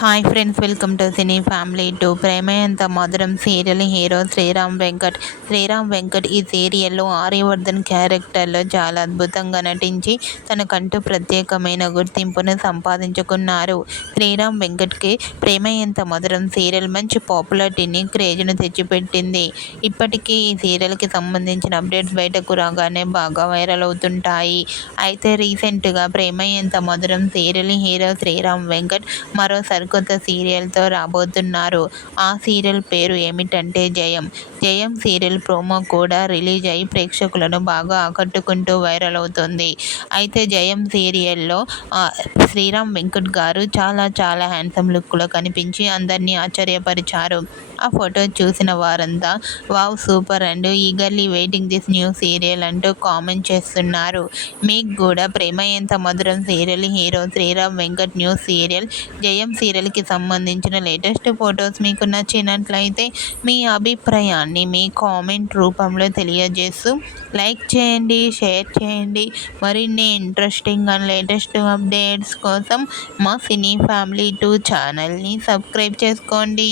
Hi friends, welcome to cine family two. Prema Entha Madhuram serial hero Sriram Venkat ఈ సీరియల్లో ఆర్యవర్ధన్ క్యారెక్టర్లో చాలా అద్భుతంగా నటించి తనకంటూ ప్రత్యేకమైన గుర్తింపును సంపాదించుకున్నారు. శ్రీరామ్ వెంకట్కి ప్రేమ ఎంత మధురం సీరియల్ మంచి పాపులారిటీని, క్రేజ్ను తెచ్చిపెట్టింది. ఇప్పటికీ ఈ సీరియల్కి సంబంధించిన అప్డేట్స్ బయటకు రాగానే బాగా వైరల్ అవుతుంటాయి. అయితే రీసెంట్గా ప్రేమ ఎంత మధురం సీరియల్ హీరో శ్రీరామ్ వెంకట్ మరో సరికొత్త సీరియల్తో రాబోతున్నారు. ఆ సీరియల్ పేరు ఏమిటంటే జయం సీరియల్ ప్రోమో కూడా రిలీజ్ అయి ప్రేక్షకులను బాగా ఆకట్టుకుంటూ వైరల్ అవుతుంది. అయితే జయం సీరియల్లో శ్రీరామ్ వెంకట్ గారు చాలా హ్యాండ్సమ్ లుక్లో కనిపించి అందరినీ ఆశ్చర్యపరిచారు. ఆ ఫోటో చూసిన వారంతా wow super and eagerly waiting this new serial అంటూ కామెంట్ చేస్తున్నారు. మీకు కూడా Prema Entha Madhuram serial hero Sriram Venkat new serial Jayam సీరియల్కి సంబంధించిన లేటెస్ట్ ఫొటోస్ మీకు నచ్చినట్లయితే మీ అభిప్రాయాన్ని మీ కామెంట్ రూపంలో తెలియజేస్తూ లైక్ చేయండి, షేర్ చేయండి. మరిన్ని ఇంట్రెస్టింగ్ అండ్ లేటెస్ట్ అప్డేట్స్ కోసం మా సినీ ఫ్యామిలీ 2 ఛానల్ని సబ్స్క్రైబ్ చేసుకోండి.